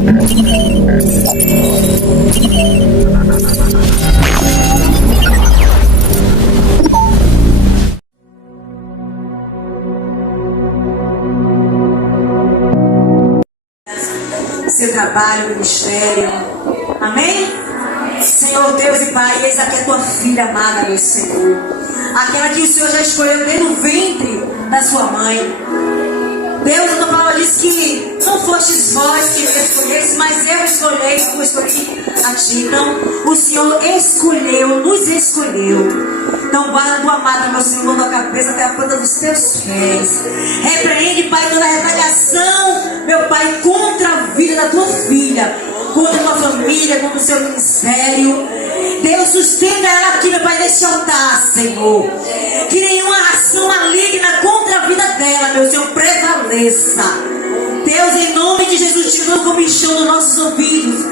Seu trabalho, ministério. Amém? Senhor Deus e Pai, eis aqui a tua filha amada, meu Senhor. Aquela que o Senhor já escolheu desde o ventre da sua mãe. Deus, a tua palavra diz que não fostes vós que me escolheste, mas eu escolhi a ti. Então, o Senhor escolheu, nos escolheu. Então, guarda a tua amada, meu Senhor, da cabeça até a planta dos teus pés. Repreende, Pai, toda a retaliação, meu Pai, contra a vida da tua filha, contra a tua família, contra o seu ministério. Deus, sustenta ela aqui, meu Pai, neste altar, Senhor. Que nenhuma ação maligna contra a vida dela, meu Senhor, prevaleça. Deus, em nome de Jesus, te dou comichão nos nossos ouvidos,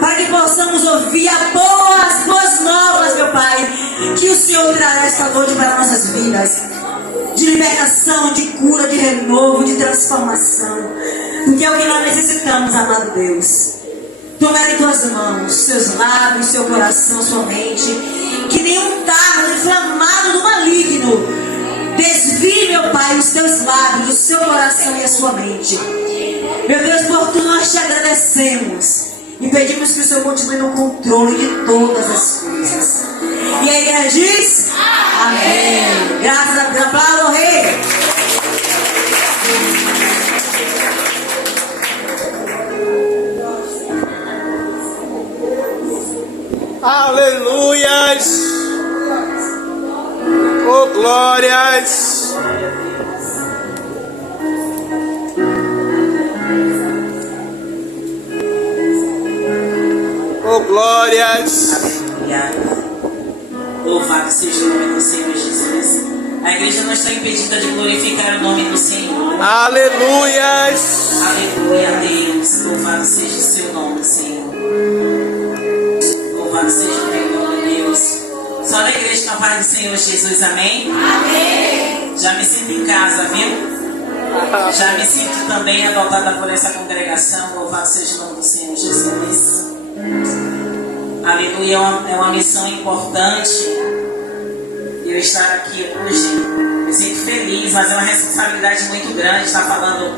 para que possamos ouvir as boas novas, meu Pai, que o Senhor trará esta noite para nossas vidas, de libertação, de cura, de renovo, de transformação, porque é o que nós necessitamos, amado Deus. Tomar em tuas mãos, seus lábios, seu coração, sua mente, que nenhum dardo inflamado do maligno desvie, meu Pai, os teus lábios, o seu coração e a sua mente. Meu Deus, por tudo nós te agradecemos e pedimos que o Senhor continue no controle de todas as coisas. E a igreja diz: amém. Graças a Deus. Aplauda ao Rei. Aleluias! Oh, glórias! Oh, glórias! Aleluia! Louvado seja o nome do Senhor Jesus. A igreja não está impedida de glorificar o nome do Senhor. Aleluias! Aleluia, Deus. Louvado seja o seu nome, Senhor. Louvado seja o teu nome, Deus. Só na igreja na paz do Senhor Jesus, amém? Amém. Já me sinto em casa, viu? Já me sinto também adotada por essa congregação. Louvado seja o nome do Senhor Jesus. Aleluia, é uma missão importante eu estar aqui hoje. Me sinto feliz, mas é uma responsabilidade muito grande estar falando,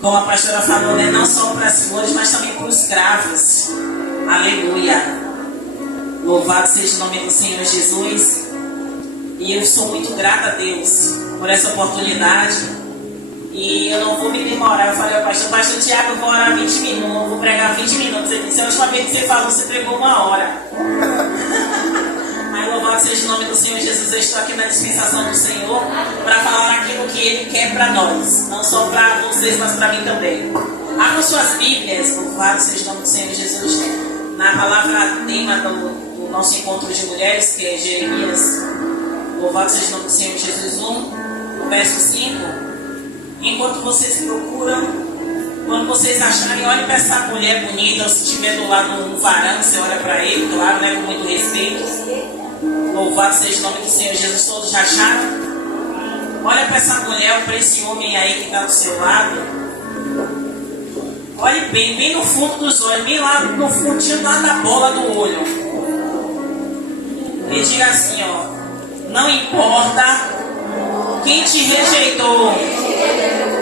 como a pastora falou, né? Não só para as flores, mas também para os cravos. Aleluia. Louvado seja o nome do Senhor Jesus. E eu sou muito grata a Deus por essa oportunidade. E eu não vou me demorar. Eu falei ao pastor Tiago, eu vou orar 20 minutos, eu vou pregar 20 minutos. Ele disse: a última vez que você falou, você pregou 1 hora. Mas louvado seja o nome do Senhor Jesus. Eu estou aqui na dispensação do Senhor para falar aquilo que Ele quer para nós. Não só para vocês, mas para mim também. Abram suas Bíblias. Louvado seja o nome do Senhor Jesus. Na palavra tema do nosso encontro de mulheres, que é Jeremias. Louvado seja o nome do Senhor Jesus 1, no verso 5. Enquanto vocês procuram, quando vocês acharem, olhem para essa mulher bonita. Ou se estiver do lado de um varão, você olha para ele, claro, né, com muito respeito. Louvado seja o nome do Senhor Jesus. Todos já acharam? Olha para essa mulher, para esse homem aí que está do seu lado. Olhe bem, bem no fundo dos olhos, bem lá no fundinho lá da bola do olho. E diga assim, ó: não importa quem te rejeitou.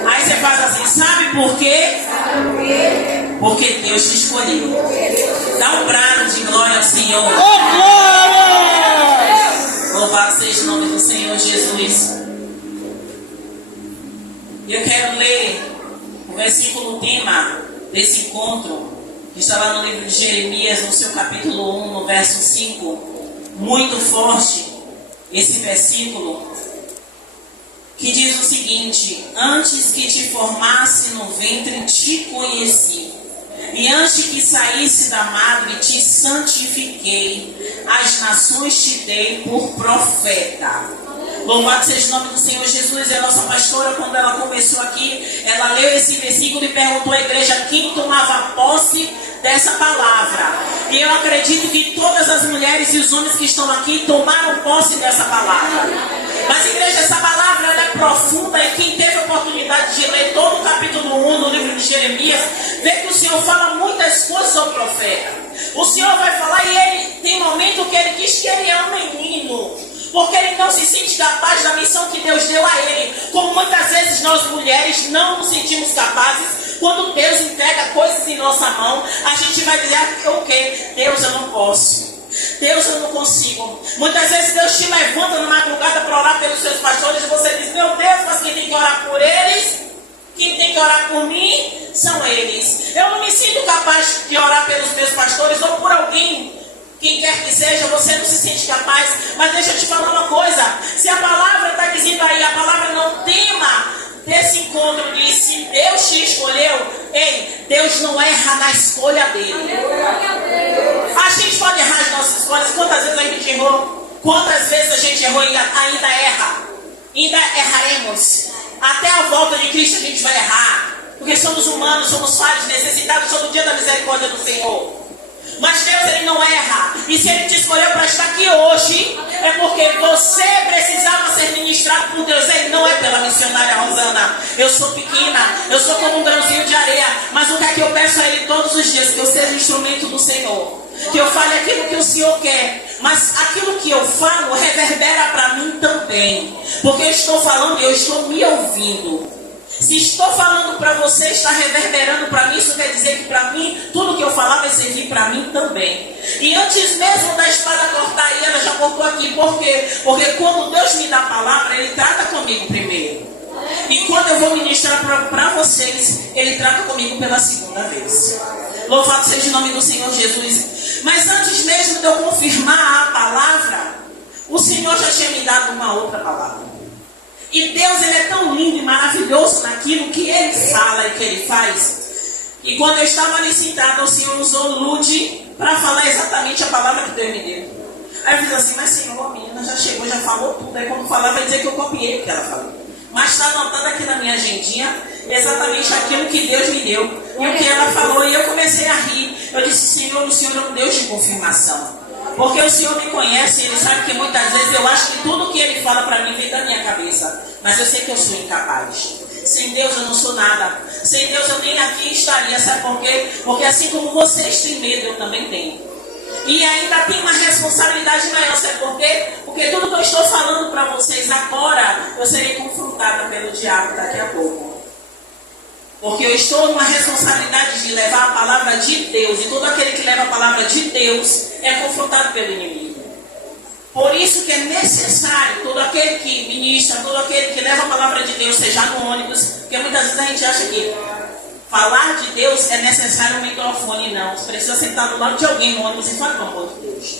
Aí você faz assim: sabe por quê? Porque Deus te escolheu. Dá um brado de glória ao Senhor. Oh, glória! Louvado seja o nome do Senhor Jesus. Eu quero ler o versículo tema desse encontro, que está lá no livro de Jeremias, no seu capítulo 1, no verso 5. Muito forte esse versículo, que diz o seguinte: antes que te formasse no ventre te conheci, e antes que saísse da madre te santifiquei, as nações te dei por profeta. Louvado seja o nome do Senhor Jesus. E a nossa pastora, quando ela começou aqui, ela leu esse versículo e perguntou à igreja quem tomava posse dessa palavra. E eu acredito que todas as mulheres e os homens que estão aqui tomaram posse dessa palavra. Mas, igreja, essa palavra ela é profunda, e quem teve a oportunidade de ler todo o capítulo 1 do livro de Jeremias, vê que o Senhor Senhor fala muitas coisas ao profeta. O Senhor vai falar e ele tem momento que ele diz que ele é um menino, porque ele não se sente capaz da missão que Deus deu a ele. Como muitas vezes nós mulheres não nos sentimos capazes. Quando Deus entrega coisas em nossa mão, a gente vai dizer o quê? Deus, eu não posso. Deus, eu não consigo. Muitas vezes Deus te levanta na madrugada para orar pelos seus pastores e você diz, meu Deus, mas quem tem que orar por eles, quem tem que orar por mim, são eles. Eu não me sinto capaz de orar pelos meus pastores ou por alguém, quem quer que seja, você não se sente capaz. Mas deixa eu te falar uma coisa, se a palavra está dizendo aí, a palavra não tema desse encontro diz, se Deus te escolheu, ei, Deus não erra na escolha dele. A gente pode errar as nossas escolhas. Quantas vezes a gente errou? Quantas vezes a gente errou e ainda erra? Ainda erraremos. Até a volta de Cristo a gente vai errar. Porque somos humanos, somos falhos, necessitados todo dia da misericórdia do Senhor. Mas Deus, ele não erra. E se ele te escolheu para estar aqui hoje, é porque você precisava ser ministrado por Deus. Ele não é pela missionária Rosana. Eu sou pequena, eu sou como um grãozinho de areia. Mas o que é que eu peço a ele todos os dias? Que eu seja instrumento do Senhor. Que eu fale aquilo que o Senhor quer. Mas aquilo que eu falo reverbera para mim também. Porque eu estou falando e eu estou me ouvindo. Se estou falando para você, está reverberando para mim, isso quer dizer que para mim, tudo que eu falar vai servir para mim também. E antes mesmo da espada cortar aí, ela já cortou aqui. Por quê? Porque quando Deus me dá a palavra, Ele trata comigo primeiro. E quando eu vou ministrar para vocês, Ele trata comigo pela segunda vez. Louvado seja o nome do Senhor Jesus. Mas antes mesmo de eu confirmar a palavra, o Senhor já tinha me dado uma outra palavra. E Deus, ele é tão lindo e maravilhoso naquilo que ele fala e que ele faz. E quando eu estava ali sentada, o Senhor usou Lude para falar exatamente a palavra que Deus me deu. Aí eu fiz assim, mas Senhor, a menina já chegou, já falou tudo. Aí quando falar, vai dizer que eu copiei o que ela falou. Mas está anotado aqui na minha agendinha exatamente aquilo que Deus me deu. E o que ela falou, e eu comecei a rir. Eu disse, Senhor, o Senhor é um Deus de confirmação. Porque o Senhor me conhece, Ele sabe que muitas vezes eu acho que tudo que Ele fala para mim vem da minha cabeça. Mas eu sei que eu sou incapaz. Sem Deus eu não sou nada. Sem Deus eu nem aqui estaria. Sabe por quê? Porque assim como vocês têm medo, eu também tenho. E ainda tem uma responsabilidade maior. Sabe por quê? Porque tudo que eu estou falando para vocês agora, eu serei confrontada pelo diabo daqui a pouco. Porque eu estou numa responsabilidade de levar a palavra de Deus. E todo aquele que leva a palavra de Deus é confrontado pelo inimigo. Por isso que é necessário, todo aquele que ministra, todo aquele que leva a palavra de Deus, seja no ônibus, porque muitas vezes a gente acha que falar de Deus é necessário um microfone. Não, você precisa sentar do lado de alguém no ônibus e falar do amor de Deus.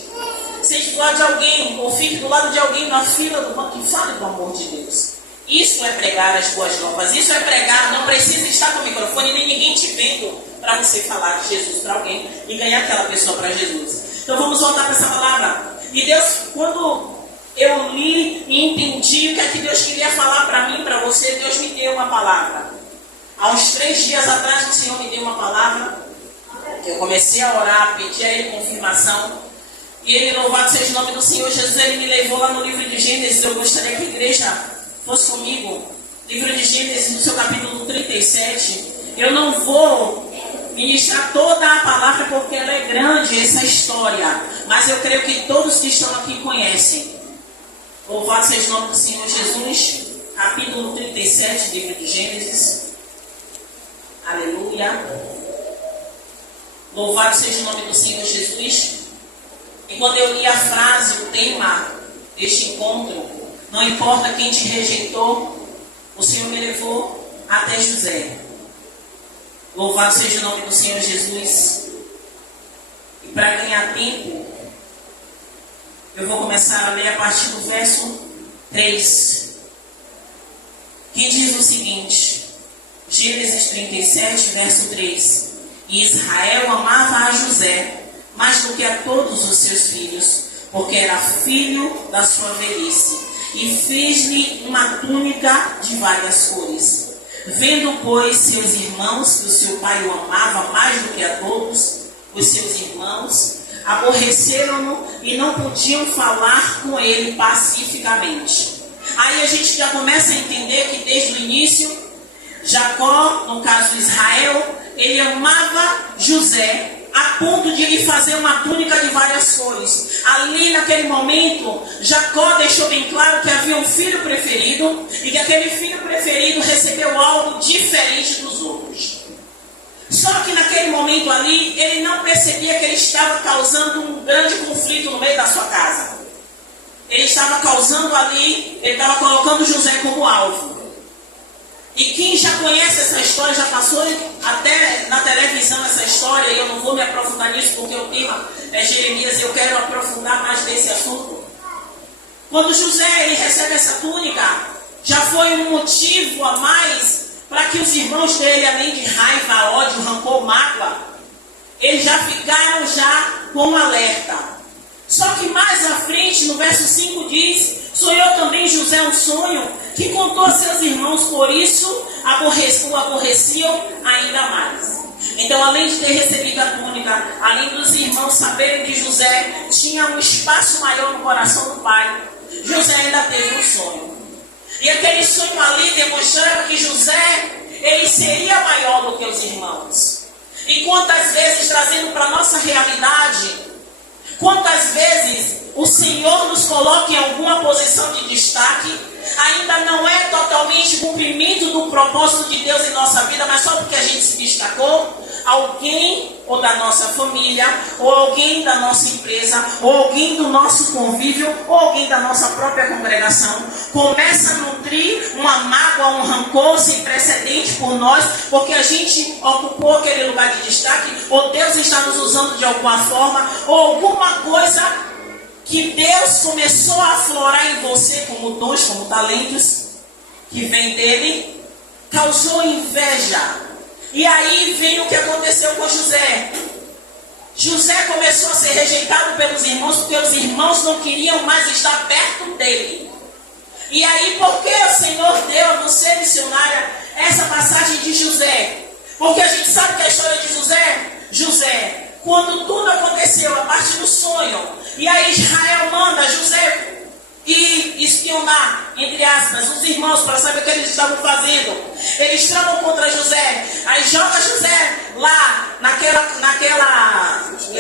Sente do lado de alguém, ou fique do lado de alguém na fila do banco e fale do amor de Deus. Isso é pregar as boas novas, isso é pregar, não precisa estar com o microfone nem ninguém te vendo para você falar de Jesus para alguém e ganhar aquela pessoa para Jesus. Então vamos voltar para essa palavra. E Deus, quando eu li e entendi o que é que Deus queria falar para mim, para você, Deus me deu uma palavra. Há uns 3 dias atrás o Senhor me deu uma palavra. Eu comecei a orar, pedi a Ele confirmação. E Ele, louvado seja o nome do Senhor Jesus, Ele me levou lá no livro de Gênesis. Eu gostaria que a igreja fosse comigo. Livro de Gênesis, no seu capítulo 37. Eu não vou ministrar toda a palavra porque ela é grande, essa história. Mas eu creio que todos que estão aqui conhecem. Louvado seja o nome do Senhor Jesus. Capítulo 37, livro de Gênesis. Aleluia. Louvado seja o nome do Senhor Jesus. E quando eu li a frase, o tema deste encontro, não importa quem te rejeitou, o Senhor me levou até José. Louvado seja o nome do Senhor Jesus. E para ganhar tempo, eu vou começar a ler a partir do verso 3. Que diz o seguinte, Gênesis 37, verso 3. E Israel amava a José mais do que a todos os seus filhos, porque era filho da sua velhice, e fez-lhe uma túnica de várias cores. Vendo, pois, seus irmãos que o seu pai o amava mais do que a todos, os seus irmãos aborreceram-no e não podiam falar com ele pacificamente. Aí a gente já começa a entender que desde o início, Jacó, no caso Israel, ele amava José a ponto de lhe fazer uma túnica de várias cores. Ali naquele momento, Jacó deixou bem claro que havia um filho preferido e que aquele filho preferido recebeu algo diferente dos outros. Só que naquele momento ali, ele não percebia que ele estava causando um grande conflito no meio da sua casa. Ele estava causando ali, ele estava colocando José como alvo. E quem já conhece essa história, já passou até na televisão essa história, e eu não vou me aprofundar nisso porque o tema é Jeremias e eu quero aprofundar mais nesse assunto. Quando José ele recebe essa túnica, já foi um motivo a mais para que os irmãos dele, além de raiva, ódio, rancor, mágoa, eles já ficaram já com um alerta. Só que mais à frente, no verso 5 diz: sonhou também José um sonho que contou a seus irmãos, por isso o aborreciam ainda mais. Então, além de ter recebido a túnica, além dos irmãos saberem que José tinha um espaço maior no coração do pai, José ainda teve um sonho. E aquele sonho ali demonstrava que José, ele seria maior do que os irmãos. E quantas vezes, trazendo para a nossa realidade, quantas vezes o Senhor nos coloca em alguma posição de destaque, ainda não é totalmente cumprimento do propósito de Deus em nossa vida, mas só porque a gente se destacou, alguém ou da nossa família, ou alguém da nossa empresa, ou alguém do nosso convívio, ou alguém da nossa própria congregação, começa a nutrir uma mágoa, um rancor sem precedente por nós, porque a gente ocupou aquele lugar de destaque, ou Deus está nos usando de alguma forma, ou alguma coisa que Deus começou a aflorar em você como dons, como talentos, que vem dele, causou inveja. E aí vem o que aconteceu com José. José começou a ser rejeitado pelos irmãos, porque os irmãos não queriam mais estar perto dele. E aí, por que o Senhor deu a você, missionária, essa passagem de José? Porque a gente sabe que a história de José, quando tudo aconteceu, a partir do sonho, e aí Israel manda José e espionar, entre aspas, os irmãos para saber o que eles estavam fazendo. Eles tramam contra José, aí joga José lá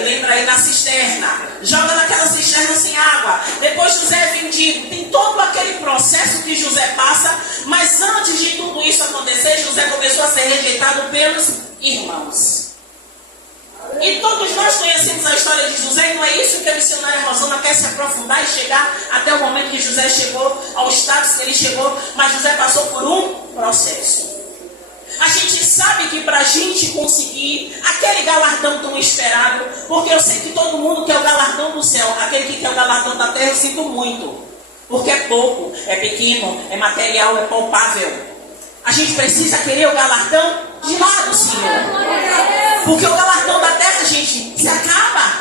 lembra aí, na cisterna, joga naquela cisterna sem água. Depois José é vendido. Tem todo aquele processo que José passa, mas antes de tudo isso acontecer, José começou a ser rejeitado pelos irmãos. E todos nós conhecemos a história de José, e não é isso que a missionária Rosana quer se aprofundar e chegar até o momento que José chegou ao status que ele chegou, mas José passou por um processo. A gente sabe que para a gente conseguir aquele galardão tão esperado, porque eu sei que todo mundo quer o galardão do céu, aquele que quer o galardão da terra eu sinto muito, porque é pouco, é pequeno, é material, é palpável. A gente precisa querer o galardão de lá do Senhor. Porque o galardão da terra, gente, se acaba,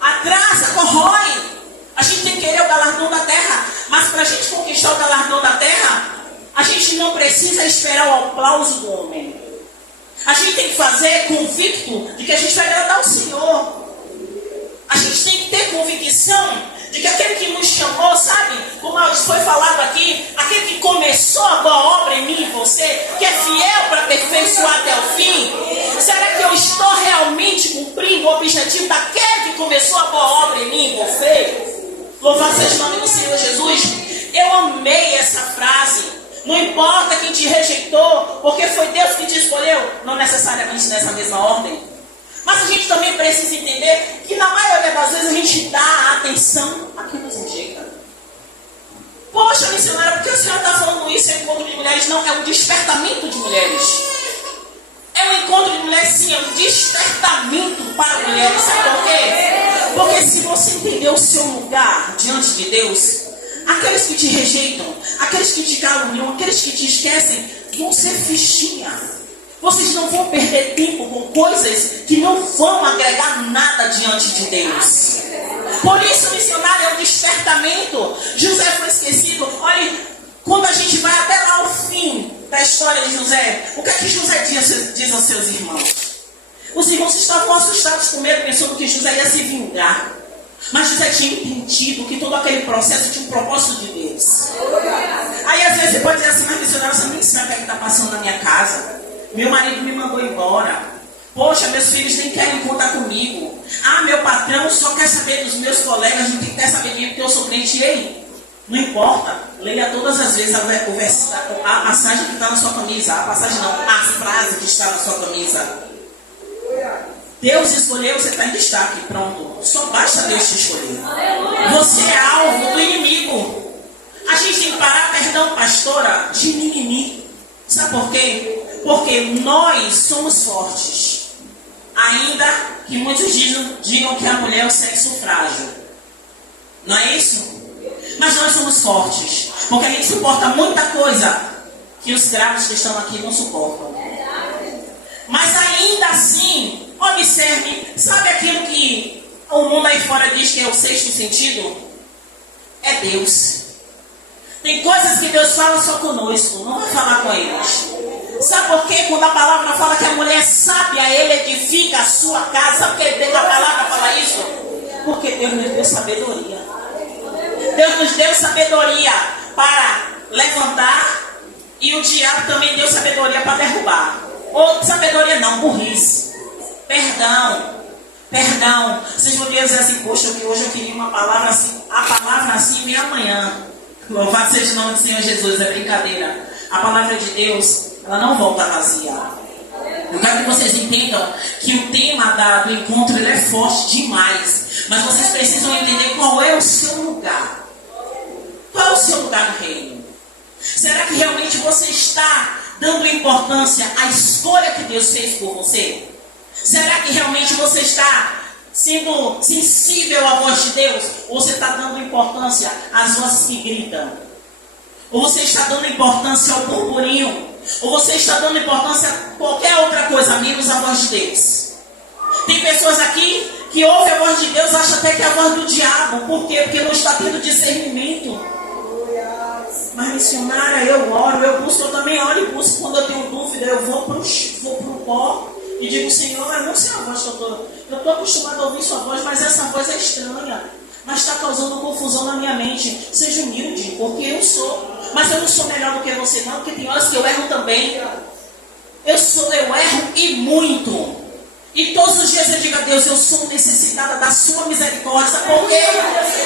atrasa, corrói. A gente tem que querer o galardão da terra. Mas para a gente conquistar o galardão da terra, a gente não precisa esperar o aplauso do homem. A gente tem que fazer convicto de que a gente vai agradar o Senhor. A gente tem que ter convicção de que aquele que nos chamou, sabe, como foi falado aqui, aquele que começou a boa obra em mim e você, que é fiel para aperfeiçoar até o fim, será que eu estou realmente cumprindo o objetivo daquele que começou a boa obra em mim e você? Louvado seja o nome do Senhor Jesus. Eu amei essa frase. Não importa quem te rejeitou, porque foi Deus que te escolheu, não necessariamente nessa mesma ordem. Mas a gente também precisa entender que na maioria das vezes a gente dá atenção a quem nos rejeita. Poxa, missionária, por que o senhor está falando isso? É um encontro de mulheres? Não, é um despertamento de mulheres. É um encontro de mulheres, sim, é um despertamento para mulheres. Sabe por quê? Porque se você entender o seu lugar diante de Deus, aqueles que te rejeitam, aqueles que te caluniam, aqueles que te esquecem, vão ser fichinha. Vocês não vão perder tempo com coisas que não vão agregar nada diante de Deus. Por isso, missionário, é um despertamento. José foi esquecido. Olha, quando a gente vai até lá ao fim da história de José, o que é que José diz aos seus irmãos? Os irmãos estavam assustados com medo, pensando que José ia se vingar. Mas José tinha entendido que todo aquele processo tinha um propósito de Deus. Aí às vezes você pode dizer assim, mas missionário, você nem sabe o que está passando na minha casa. Meu marido me mandou embora. Poxa, meus filhos nem querem contar comigo. Ah, meu patrão só quer saber dos meus colegas, não quer saber de mim porque eu sou crente. Ei, não importa. Leia todas as vezes a passagem que está na sua camisa. A passagem não, a frase que está na sua camisa. Deus escolheu, você está em destaque. Pronto. Só basta Deus te escolher. Você é alvo do inimigo. A gente tem que parar, perdão, pastora, de mimimi. Sabe por quê? Porque nós somos fortes. Ainda que muitos digam que a mulher é o sexo frágil. Não é isso? Mas nós somos fortes. Porque a gente suporta muita coisa que os grávidos que estão aqui não suportam. Mas ainda assim, observe, sabe aquilo que o mundo aí fora diz que é o sexto sentido? É Deus. Tem coisas que Deus fala só conosco, não vai falar com eles. Sabe por quê? Quando a palavra fala que a mulher sábia, ele edifica a sua casa. Sabe por que a palavra fala isso? Porque Deus nos deu sabedoria. Deus nos deu sabedoria para levantar e o diabo também deu sabedoria para derrubar. Ou sabedoria não, burrice. Perdão. Vocês poderiam dizer assim, poxa, hoje eu queria uma palavra assim. A palavra assim vem amanhã. Louvado seja o nome do Senhor Jesus, é brincadeira. A palavra de Deus, ela não volta vazia. Eu quero que vocês entendam que o tema do encontro ele é forte demais. Mas vocês precisam entender qual é o seu lugar. Qual é o seu lugar no reino? Será que realmente você está dando importância à escolha que Deus fez por você? Será que realmente você está sendo sensível à voz de Deus? Ou você está dando importância às vozes que gritam? Ou você está dando importância ao burburinho? Ou você está dando importância a qualquer outra coisa, menos a voz de Deus? Tem pessoas aqui que ouvem a voz de Deus, acham até que é a voz do diabo. Por quê? Porque não está tendo discernimento. Mas missionária, eu oro, eu busco, eu também oro e busco. Quando eu tenho dúvida, eu vou para o pó e digo, Senhor, eu não sei a voz que eu estou acostumado a ouvir sua voz, mas essa voz é estranha. Mas está causando confusão na minha mente. Seja humilde, porque eu sou. Mas eu não sou melhor do que você não, porque tem horas que eu erro também. Eu erro e muito. E todos os dias eu digo a Deus, eu sou necessitada da sua misericórdia. Por quê?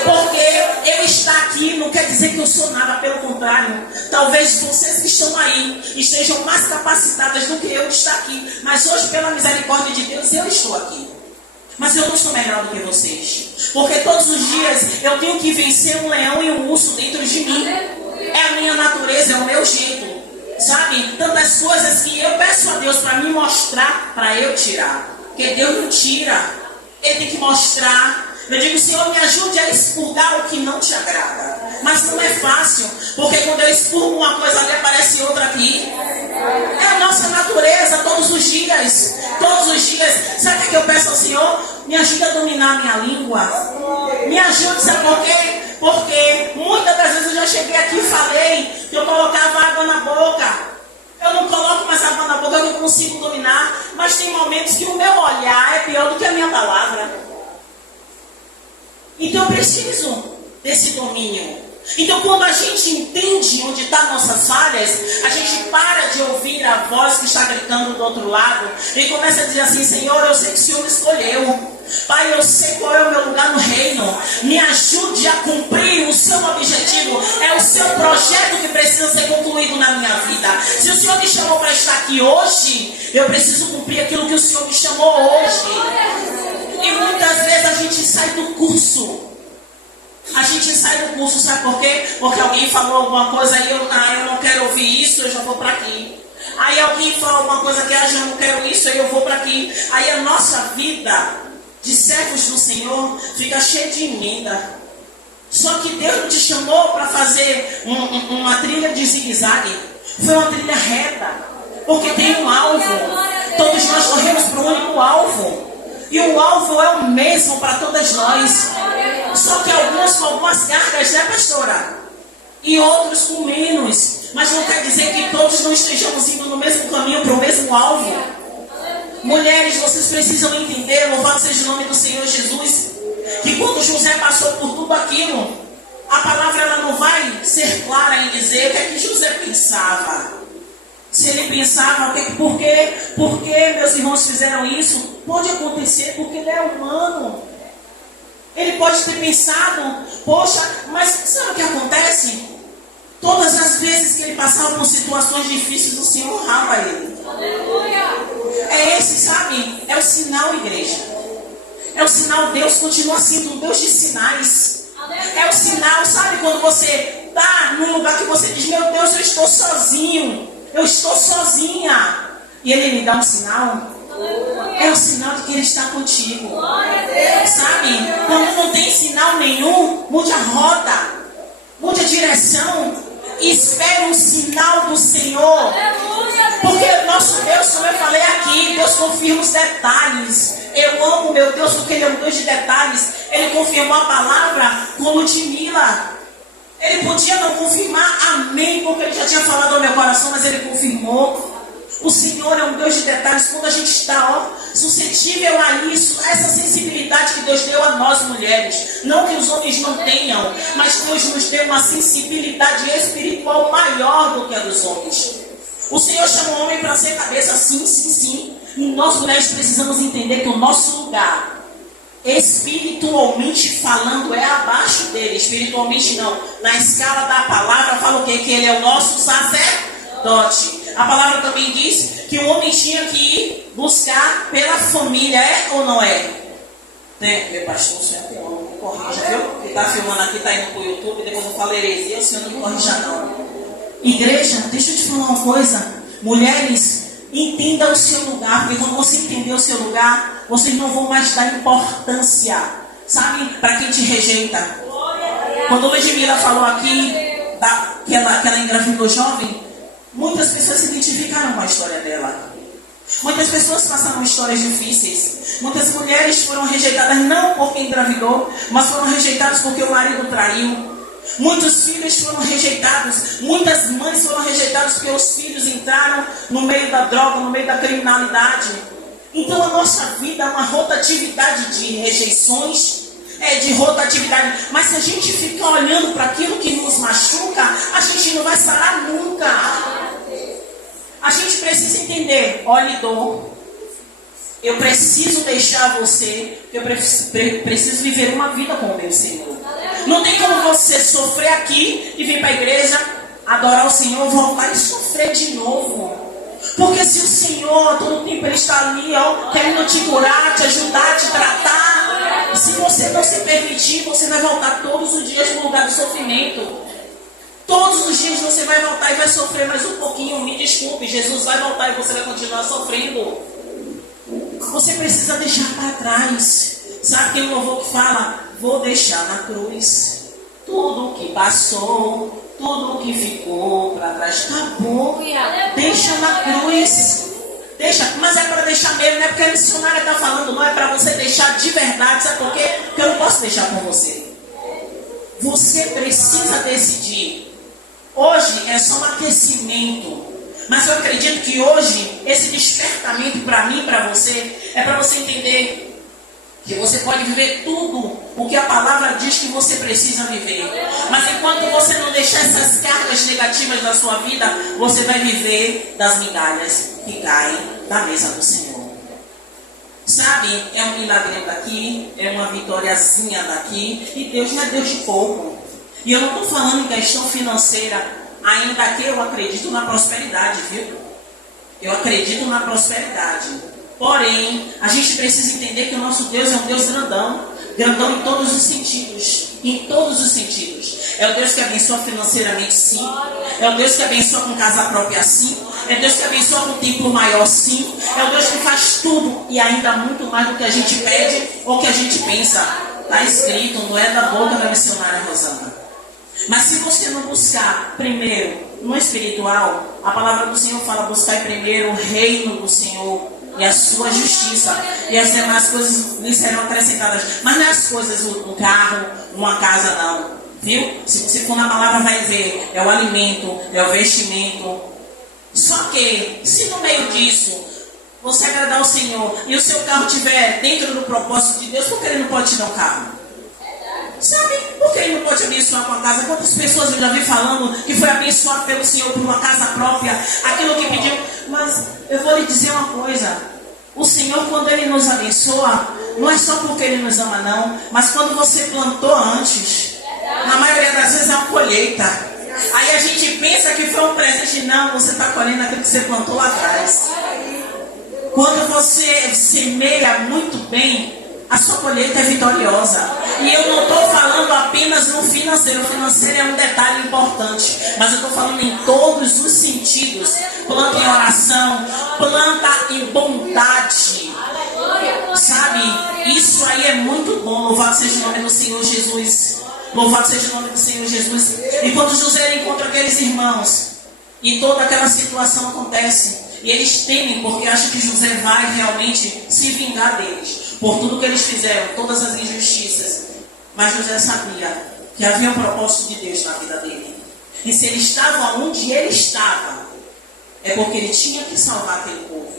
Porque eu estar aqui não quer dizer que eu sou nada, pelo contrário. Talvez vocês que estão aí estejam mais capacitadas do que eu de estar aqui. Mas hoje, pela misericórdia de Deus, eu estou aqui. Mas eu não sou melhor do que vocês. Porque todos os dias eu tenho que vencer um leão e um urso dentro de mim. É a minha natureza, é o meu jeito. Sabe? Tantas coisas que eu peço a Deus para me mostrar, para eu tirar. Porque Deus não tira. Ele tem que mostrar. Eu digo, Senhor, me ajude a expurgar o que não te agrada. Mas não é fácil. Porque quando eu expurgo uma coisa ali, aparece outra aqui. É a nossa natureza, todos os dias. Todos os dias. Sabe o que eu peço ao Senhor? Me ajude a dominar a minha língua. Me ajude, sabe por quê? Porque muitas das vezes eu já cheguei aqui e falei que eu colocava água na boca. Eu não coloco mais água na boca, eu não consigo dominar. Mas tem momentos que o meu olhar é pior do que a minha palavra. Então eu preciso desse domínio. Então quando a gente entende onde estão nossas falhas, a gente para de ouvir a voz que está gritando do outro lado e começa a dizer assim, Senhor, eu sei que o Senhor me escolheu. Pai, eu sei qual é o meu lugar no reino. Me ajude a cumprir o seu objetivo. É o seu projeto que precisa ser concluído na minha vida. Se o Senhor me chamou para estar aqui hoje, eu preciso cumprir aquilo que o Senhor me chamou hoje. E muitas vezes a gente sai do curso. A gente sai do curso, sabe por quê? Porque alguém falou alguma coisa e eu não quero ouvir isso, eu já vou para aqui. Aí alguém falou alguma coisa que eu não quero isso, aí eu vou para aqui. Aí a nossa vida de servos do Senhor fica cheia de emenda. Só que Deus não te chamou para fazer uma trilha de zigue-zague. Foi uma trilha reta. Porque tem um alvo. Todos nós corremos para um único alvo. E o alvo é o mesmo para todas nós. Só que alguns com algumas cargas, né, pastora? E outros com menos. Mas não quer dizer que todos não estejamos indo no mesmo caminho para o mesmo alvo. Mulheres, vocês precisam entender, louvado seja o nome do Senhor Jesus, que quando José passou por tudo aquilo, a palavra ela não vai ser clara em dizer o que é que José pensava. Se ele pensava, por que meus irmãos fizeram isso? Pode acontecer porque ele é humano. Ele pode ter pensado, poxa, mas sabe o que acontece? Todas as vezes que ele passava por situações difíceis, o Senhor honrava ele. É esse, sabe? É o sinal, igreja. É o sinal, Deus continua sendo um Deus de sinais. É o sinal, sabe? Quando você está num lugar que você diz, meu Deus, eu estou sozinho. Eu estou sozinha. E Ele me dá um sinal. É o sinal de que Ele está contigo. Sabe? Quando não tem sinal nenhum, mude a rota. Mude a direção. E espere um sinal do Senhor. Porque nosso Deus, como eu falei aqui, Deus confirma os detalhes. Eu amo meu Deus porque Ele é um Deus de detalhes. Ele confirmou a palavra com Ludmila. Ele podia não confirmar amém, porque Ele já tinha falado ao meu coração, mas Ele confirmou. O Senhor é um Deus de detalhes. Quando a gente está suscetível a isso, a essa sensibilidade que Deus deu a nós mulheres, não que os homens não tenham, mas Deus nos deu uma sensibilidade espiritual maior do que a dos homens. O Senhor chama o homem para ser cabeça, sim, sim, sim. E nós mulheres precisamos entender que o nosso lugar, espiritualmente falando, é abaixo dele. Espiritualmente não. Na escala da palavra fala o quê? Que ele é o nosso sacerdote. A palavra também diz que o homem tinha que ir buscar pela família. É ou não é? Tem, meu pastor, o senhor tem um, me corrija, viu? Que está filmando aqui, está indo para o YouTube, depois eu falo heresia, o senhor não me corrija não. Igreja, deixa eu te falar uma coisa. Mulheres, entenda o seu lugar, porque quando você entender o seu lugar, vocês não vão mais dar importância, sabe, para quem te rejeita. Quando a Ludmila falou aqui que ela engravidou jovem, muitas pessoas se identificaram com a história dela. Muitas pessoas passaram histórias difíceis. Muitas mulheres foram rejeitadas não porque engravidou, mas foram rejeitadas porque o marido traiu. Muitos filhos foram rejeitados. Muitas mães foram rejeitadas porque os filhos entraram no meio da droga, no meio da criminalidade. Então a nossa vida é uma rotatividade de rejeições, de rotatividade. Mas se a gente ficar olhando para aquilo que nos machuca, a gente não vai sarar nunca. A gente precisa entender, olha, dor, eu preciso deixar você, eu preciso viver uma vida com o meu Senhor. Não tem como você sofrer aqui e vir para a igreja, adorar o Senhor, voltar e sofrer de novo. Porque se o Senhor, todo tempo Ele está ali, querendo te curar, te ajudar, te tratar, se você não se permitir, você vai voltar todos os dias para o lugar do sofrimento. Todos os dias você vai voltar e vai sofrer mais um pouquinho. Me desculpe, Jesus vai voltar e você vai continuar sofrendo. Você precisa deixar para trás. Sabe quem o louvor que fala? Vou deixar na cruz tudo que passou, tudo que ficou para trás. Acabou. Deixa na cruz. Deixa, mas é para deixar mesmo, não é porque a missionária está falando, não é para você deixar de verdade. Sabe por quê? Porque eu não posso deixar com você. Você precisa decidir. Hoje é só um aquecimento. Mas eu acredito que hoje, esse despertamento para mim e para você, é para você entender que você pode viver tudo o que a palavra diz que você precisa viver. Mas enquanto você não deixar essas cargas negativas da sua vida, você vai viver das migalhas que caem da mesa do Senhor. Sabe, é um milagre daqui, é uma vitóriazinha daqui, e Deus não é Deus de pouco. E eu não estou falando em questão financeira, ainda que eu acredito na prosperidade, viu? Eu acredito na prosperidade. Porém, a gente precisa entender que o nosso Deus é um Deus grandão. Grandão em todos os sentidos. Em todos os sentidos. É o Deus que abençoa financeiramente, sim. É o Deus que abençoa com casa própria, sim. É o Deus que abençoa com templo maior, sim. É o Deus que faz tudo e ainda muito mais do que a gente pede ou que a gente pensa. Está escrito, não é da boca da missionária Rosana. Mas se você não buscar primeiro no espiritual, a palavra do Senhor fala: buscar primeiro o reino do Senhor e a sua justiça, e as demais coisas lhe serão acrescentadas. Mas não é as coisas, um carro, uma casa, não. Viu? Se você for na palavra, vai ver: é o alimento, é o vestimento. Só que, se no meio disso você agradar ao Senhor e o seu carro estiver dentro do propósito de Deus, por que Ele não pode te dar um carro? Sabe? Por que ele não pode abençoar uma casa? Quantas pessoas eu já vi falando que foi abençoado pelo Senhor por uma casa própria, aquilo que pediu. Mas eu vou lhe dizer uma coisa. O Senhor, quando Ele nos abençoa, não é só porque Ele nos ama, não. Mas quando você plantou antes, na maioria das vezes é uma colheita. Aí a gente pensa que foi um presente. Não, você está colhendo aquilo que você plantou lá atrás. Quando você semeia muito bem, a sua colheita é vitoriosa. E eu não estou falando apenas no financeiro. O financeiro é um detalhe importante. Mas eu estou falando em todos os sentidos. Planta em oração, planta em bondade. Sabe? Isso aí é muito bom. Louvado seja o nome do Senhor Jesus. Louvado seja o nome do Senhor Jesus. E quando José encontra aqueles irmãos, e toda aquela situação acontece, e eles temem porque acham que José vai realmente se vingar deles, por tudo que eles fizeram, todas as injustiças. Mas José sabia que havia um propósito de Deus na vida dele. E se ele estava onde ele estava, é porque ele tinha que salvar aquele povo.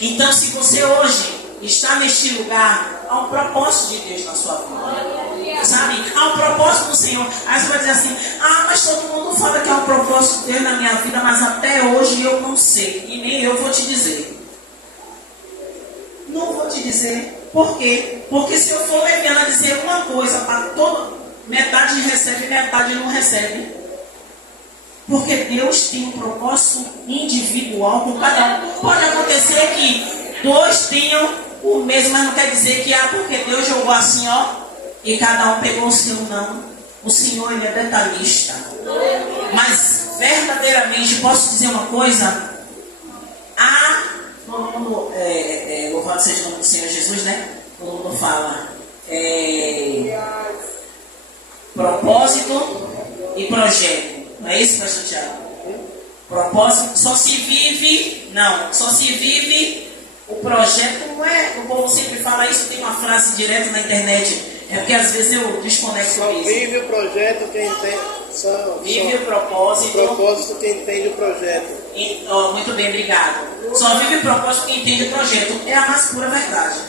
Então, se você hoje está neste lugar, há um propósito de Deus na sua vida. Sabe? Há um propósito do Senhor. Aí você vai dizer assim: ah, mas todo mundo fala que há um propósito de Deus na minha vida, mas até hoje eu não sei. E nem eu vou te dizer. Não vou te dizer. Por quê? Porque se eu for levando a dizer uma coisa para todo, metade recebe, metade não recebe. Porque Deus tem um propósito individual com cada um. Pode acontecer que dois tenham o mesmo, mas não quer dizer que porque Deus jogou assim, ó, e cada um pegou o seu, não. O Senhor, Ele é detalhista. Mas verdadeiramente, posso dizer uma coisa? Todo mundo, louvado seja o nome do Senhor Jesus, né? Todo mundo fala propósito e projeto. Não é isso, pastor Tiago? Propósito, só se vive, não, só se vive o projeto, não é? O povo sempre fala isso, tem uma frase direta na internet, é porque às vezes eu desconecto com isso. Vive o projeto quem entende. Vive o propósito. O propósito quem entende o projeto. Muito bem, obrigado. Só vive o propósito quem entende o projeto. É a mais pura verdade.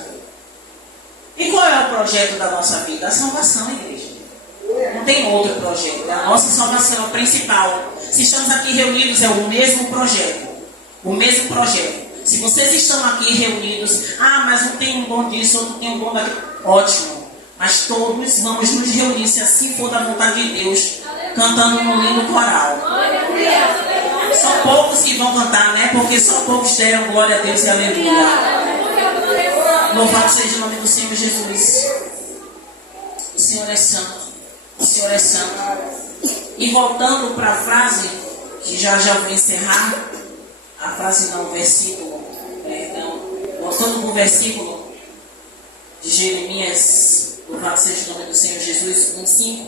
E qual é o projeto da nossa vida? A salvação, igreja. Não tem outro projeto. É a nossa salvação principal. Se estamos aqui reunidos, é o mesmo projeto. O mesmo projeto. Se vocês estão aqui reunidos, mas um tem um bom disso, outro tem um bom daquilo. Ótimo. Mas todos vamos nos reunir, se assim for da vontade de Deus, cantando um lindo coral. São poucos que vão cantar, né? Porque só poucos deram glória a Deus e aleluia. Louvado seja o nome do Senhor Jesus. O Senhor é santo. O Senhor é santo. E voltando para a frase, que já vou encerrar, a frase não, o versículo, voltando para o versículo de Jeremias, louvado seja o nome do Senhor Jesus, 1:5.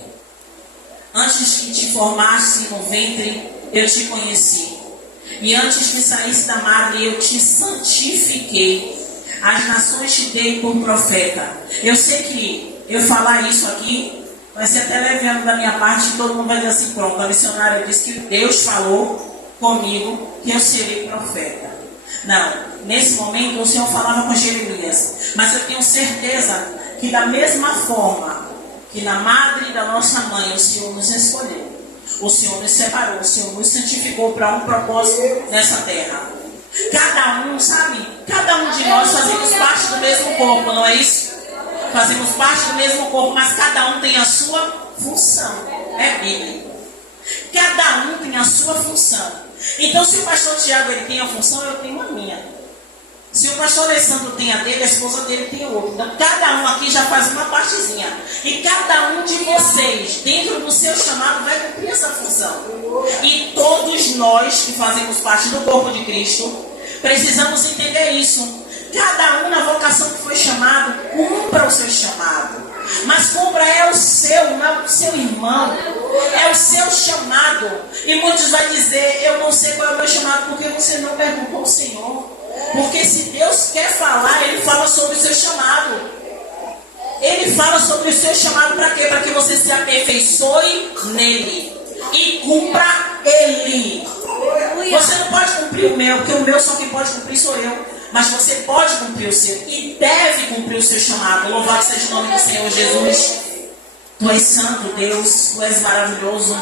Antes que te formasse no ventre, eu te conheci. E antes que saísse da madre, eu te santifiquei. As nações te dei por profeta. Eu sei que eu falar isso aqui vai ser até leviano da minha parte, e todo mundo vai dizer assim: pronto, a missionária disse que Deus falou comigo que eu serei profeta. Não, nesse momento o Senhor falava com Jeremias, mas eu tenho certeza que da mesma forma que na madre da nossa mãe o Senhor nos escolheu, o Senhor nos separou, o Senhor nos santificou para um propósito nessa terra. Cada um, sabe? Cada um de nós fazemos parte do mesmo corpo, não é isso? Fazemos parte do mesmo corpo, mas cada um tem a sua função. É bíblico. Cada um tem a sua função. Então, se o pastor Tiago ele tem a função, eu tenho a minha. Se o pastor Alessandro tem a dele, a esposa dele tem a outra. Então, cada um aqui já faz uma partezinha. E cada um de vocês, dentro do seu chamado, vai cumprir essa função. E todos nós que fazemos parte do corpo de Cristo, precisamos entender isso. Cada um na vocação que foi chamado, cumpra o seu chamado. Mas cumpra é o seu, não é o seu irmão. É o seu chamado. E muitos vão dizer: eu não sei qual é o meu chamado, porque você não perguntou ao Senhor. Porque se Deus quer falar, Ele fala sobre o seu chamado. Ele fala sobre o seu chamado para quê? Para que você se aperfeiçoe nele e cumpra Ele. Você não pode cumprir o meu, porque o meu só quem pode cumprir sou eu. Mas você pode cumprir o seu e deve cumprir o seu chamado. Louvado seja o nome do Senhor Jesus. Tu és santo, Deus, Tu és maravilhoso.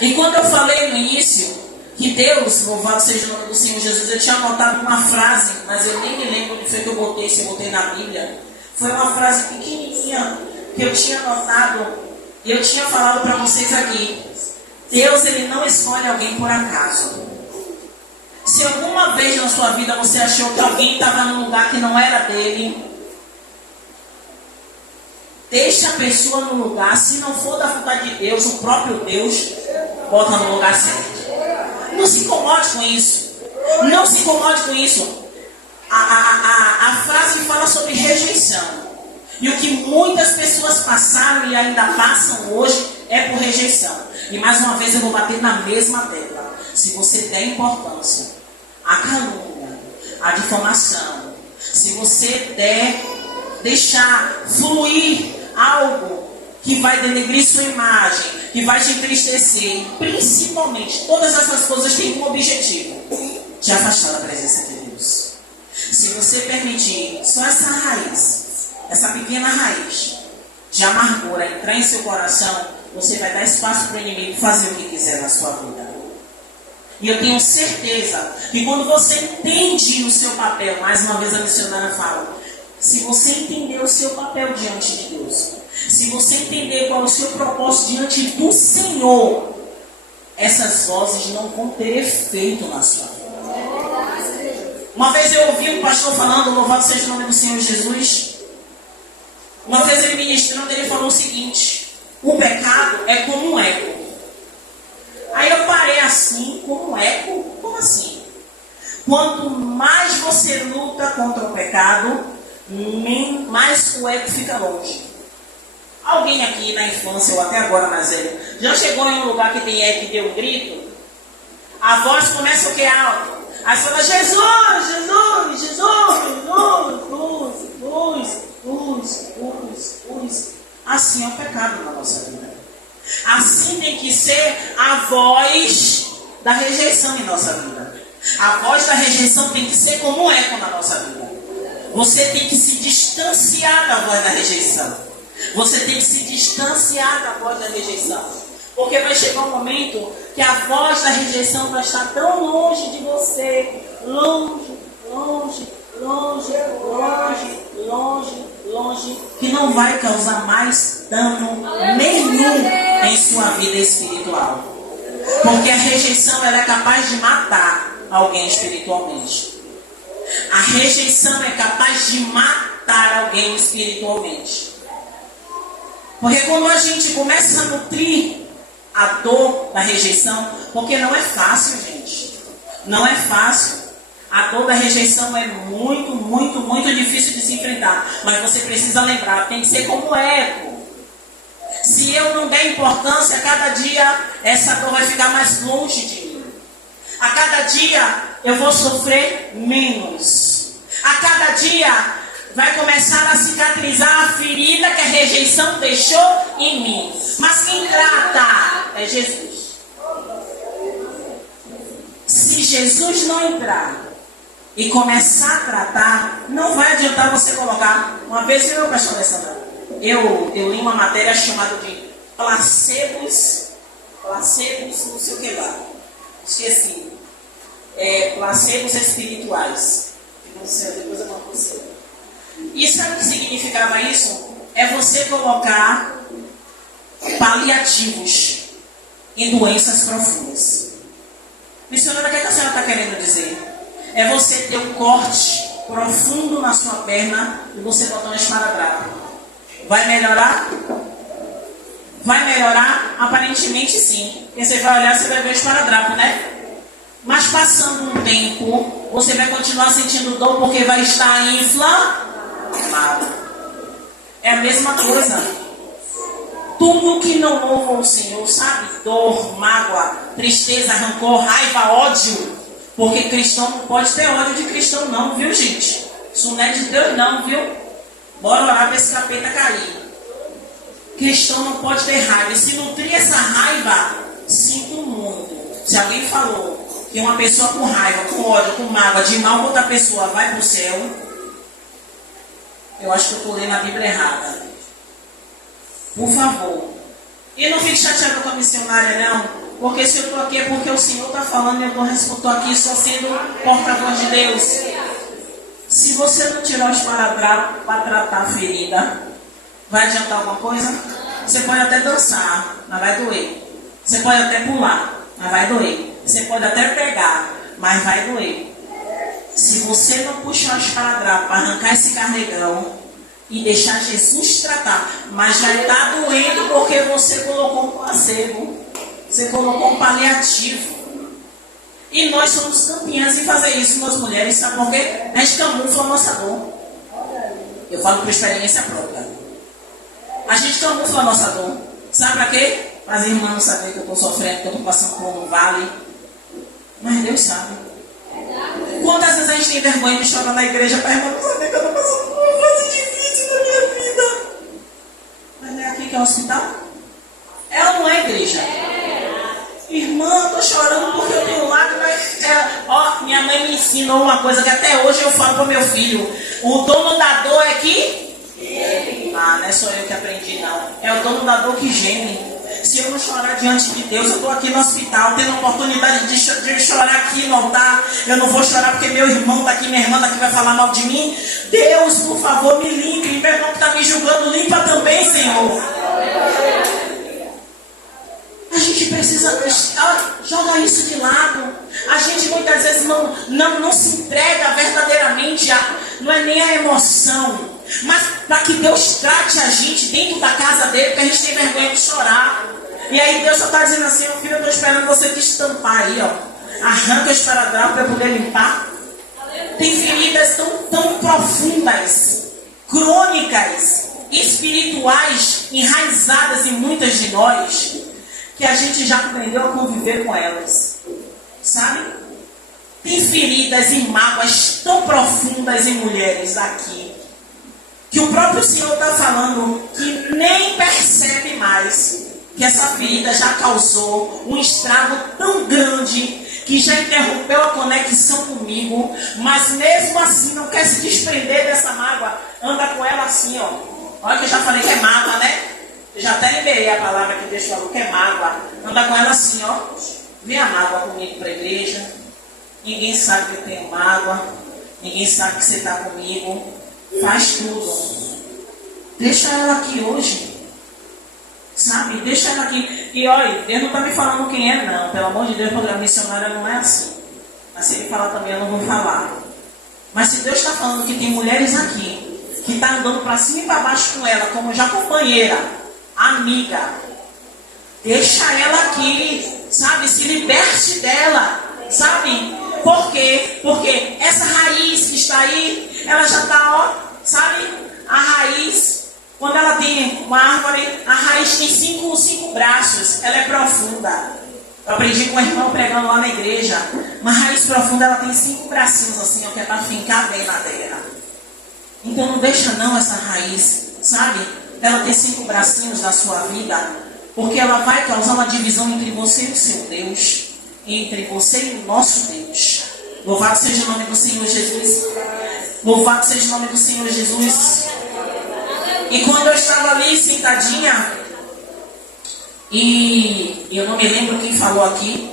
E quando eu falei no início que Deus, louvado seja o nome do Senhor Jesus, eu tinha anotado uma frase, mas eu nem me lembro onde foi que eu botei, se eu botei na Bíblia. Foi uma frase pequenininha que eu tinha anotado e eu tinha falado para vocês aqui. Deus, Ele não escolhe alguém por acaso. Se alguma vez na sua vida você achou que alguém estava num lugar que não era dele, deixa a pessoa no lugar. Se não for da vontade de Deus, o próprio Deus bota no lugar certo. Não se incomode com isso. Não se incomode com isso. A frase fala sobre rejeição. E o que muitas pessoas passaram e ainda passam hoje é por rejeição. E mais uma vez eu vou bater na mesma tecla. Se você der importância à calúnia, à difamação, se você deixar fluir algo que vai denegrir sua imagem, que vai te entristecer, principalmente todas essas coisas têm um objetivo: te afastar da presença de Deus. Se você permitir só essa raiz, essa pequena raiz de amargura entrar em seu coração, você vai dar espaço para o inimigo fazer o que quiser na sua vida. E eu tenho certeza que quando você entende o seu papel, mais uma vez a missionária fala, se você entender o seu papel diante de Deus, se você entender qual é o seu propósito diante do Senhor, essas vozes não vão ter efeito na sua vida. Uma vez eu ouvi um pastor falando, louvado seja o nome do Senhor Jesus. Uma vez ele ministrando, ele falou o seguinte: o pecado é como um eco. Aí eu parei assim, como um eco? Como assim? Quanto mais você luta contra o pecado, mais o eco fica longe. Alguém aqui na infância, ou até agora mais velho, já chegou em um lugar que tem eco e deu um grito? A voz começa o que? Alto. Aí você fala: Jesus, Jesus, Jesus, luz, luz, luz, luz. Assim é o pecado na nossa vida. Assim tem que ser a voz da rejeição em nossa vida. A voz da rejeição tem que ser como um eco na nossa vida. Você tem que se distanciar da voz da rejeição. Você tem que se distanciar da voz da rejeição. Porque vai chegar um momento que a voz da rejeição vai estar tão longe de você. Longe, longe, longe, longe, longe, longe, que não vai causar mais dano nenhum em sua vida espiritual. Porque a rejeição ela é capaz de matar alguém espiritualmente. A rejeição é capaz de matar alguém espiritualmente. Porque quando a gente começa a nutrir a dor da rejeição, porque não é fácil, gente. Não é fácil. A dor da rejeição é muito, muito, muito difícil de se enfrentar. Mas você precisa lembrar, tem que ser como eco. Se eu não der importância, a cada dia essa dor vai ficar mais longe de mim. A cada dia eu vou sofrer menos. A cada dia vai começar a cicatrizar a ferida que a rejeição deixou em mim. Mas quem trata é Jesus. Se Jesus não entrar e começar a tratar, não vai adiantar você colocar. Uma vez eu, pastor Alessandra, eu li uma matéria chamada de placebos, não sei o que lá, esqueci, placebos espirituais. Não sei, depois eu mando você. E sabe o que significava isso? É você colocar paliativos em doenças profundas. Missionária, o que a senhora está querendo dizer? É você ter um corte profundo na sua perna e você botar uma esparadrapo. Vai melhorar? Vai melhorar? Aparentemente sim. Porque você vai olhar, você vai ver o esparadrapo, né? Mas passando um tempo, você vai continuar sentindo dor porque vai estar inflamado. É a mesma coisa. Tudo que não louva o Senhor, sabe? Dor, mágoa, tristeza, rancor, raiva, ódio. Porque cristão não pode ter ódio de cristão não, viu, gente? Isso não é de Deus não, viu? Bora orar para esse capeta cair. Cristão não pode ter raiva. E se nutrir essa raiva, sinto muito. Se alguém falou que uma pessoa com raiva, com ódio, com mágoa, de mal contra a pessoa vai para o céu, eu acho que eu estou lendo a Bíblia errada. Por favor. E não fique chateado com a missionária, não. Porque se eu estou aqui é porque o Senhor está falando e eu estou aqui só sendo porta-voz de Deus. Se você não tirar os esparadrapos para tratar a ferida, vai adiantar alguma coisa? Você pode até dançar, mas vai doer. Você pode até pular, mas vai doer. Você pode até pegar, mas vai doer. Se você não puxar os esparadrapos para arrancar esse carregão e deixar Jesus tratar, mas já está doendo porque você colocou um placebo, você colocou um paliativo. E nós somos campeãs em fazer isso, nós mulheres, sabe por quê? A gente camufla a nossa dor. Eu falo por experiência própria. A gente camufla a nossa dor. Sabe para quê? Para as irmãs não saberem que eu estou sofrendo, que eu estou passando por um vale. Mas Deus sabe. Quantas vezes a gente tem vergonha de chorar na igreja para a irmã não saber que eu estou passando por uma fase difícil na minha vida? Mas não é aqui que é o hospital? É ou não é igreja? Irmã, estou chorando porque eu tenho lágrimas. Minha mãe me ensinou uma coisa que até hoje eu falo para o meu filho. O dono da dor é que... não é só eu que aprendi, não. É o dono da dor que geme. Se eu não chorar diante de Deus, eu estou aqui no hospital, tendo a oportunidade de chorar aqui no altar. Eu não vou chorar porque meu irmão está aqui, minha irmã está aqui, vai falar mal de mim. Deus, por favor, me limpe. Meu irmão que está me julgando, limpa também, Senhor. A gente precisa jogar isso de lado. A gente muitas vezes não se entrega verdadeiramente, não é nem a emoção, mas para que Deus trate a gente dentro da casa dele, porque a gente tem vergonha de chorar. E aí Deus só está dizendo assim: filho, eu estou esperando você te estampar aí, arranca o esparadrapo para eu poder limpar. Tem feridas tão profundas, crônicas, espirituais, enraizadas em muitas de nós, que a gente já aprendeu a conviver com elas, sabe? Tem feridas e mágoas tão profundas em mulheres aqui, que o próprio Senhor está falando que nem percebe mais que essa ferida já causou um estrago tão grande, que já interrompeu a conexão comigo, mas mesmo assim não quer se desprender dessa mágoa, anda com ela assim, Olha que eu já falei que é mágoa, né? Eu já até liberei a palavra que Deus falou, que é mágoa. Anda com ela assim, Vem a mágoa comigo para a igreja. Ninguém sabe que eu tenho mágoa. Ninguém sabe que você está comigo. Faz tudo. Deixa ela aqui hoje. Sabe? Deixa ela aqui. E olha, Deus não está me falando quem é, não. Pelo amor de Deus, porque a missionária não é assim. Mas se ele falar também, eu não vou falar. Mas se Deus está falando que tem mulheres aqui que estão andando para cima e para baixo com ela, como já companheira, amiga, deixa ela aqui, sabe? Se liberte dela, sabe? Por quê? Porque essa raiz que está aí, ela já está, sabe? A raiz, quando ela tem uma árvore, a raiz tem cinco braços, ela é profunda. Eu aprendi com o irmão pregando lá na igreja. Uma raiz profunda, ela tem 5 bracinhos assim, que é para fincar bem na terra. Então não deixa não essa raiz, sabe? Ela ter 5 bracinhos na sua vida, porque ela vai causar uma divisão entre você e o seu Deus, entre você e o nosso Deus. Louvado seja o nome do Senhor Jesus. Louvado seja o nome do Senhor Jesus. E quando eu estava ali sentadinha, e eu não me lembro quem falou aqui,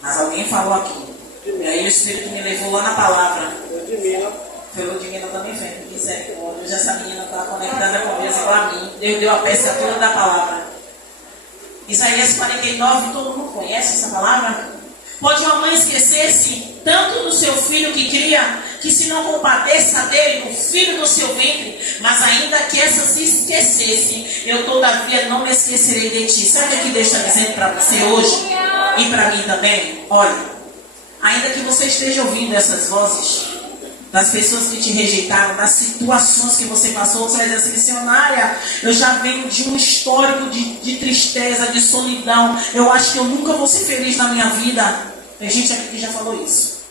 mas alguém falou aqui. E aí o Espírito me levou lá na palavra. Foi Ludmila também, foi misericórdia. Essa menina está conectada com Deus igual a mim. Deus deu a peça toda da palavra. Isaías 49, todo mundo conhece essa palavra? Pode uma mãe esquecer-se tanto do seu filho que cria, que se não compadeça dele, do filho do seu ventre, mas ainda que essa se esquecesse, eu todavia não me esquecerei de ti. Sabe o que Deus está dizendo para você hoje? E para mim também? Olha, ainda que você esteja ouvindo essas vozes das pessoas que te rejeitaram, das situações que você passou, você vai dizer assim: missionária, eu já venho de um histórico de tristeza, de solidão, eu acho que eu nunca vou ser feliz na minha vida. Tem gente aqui que já falou isso.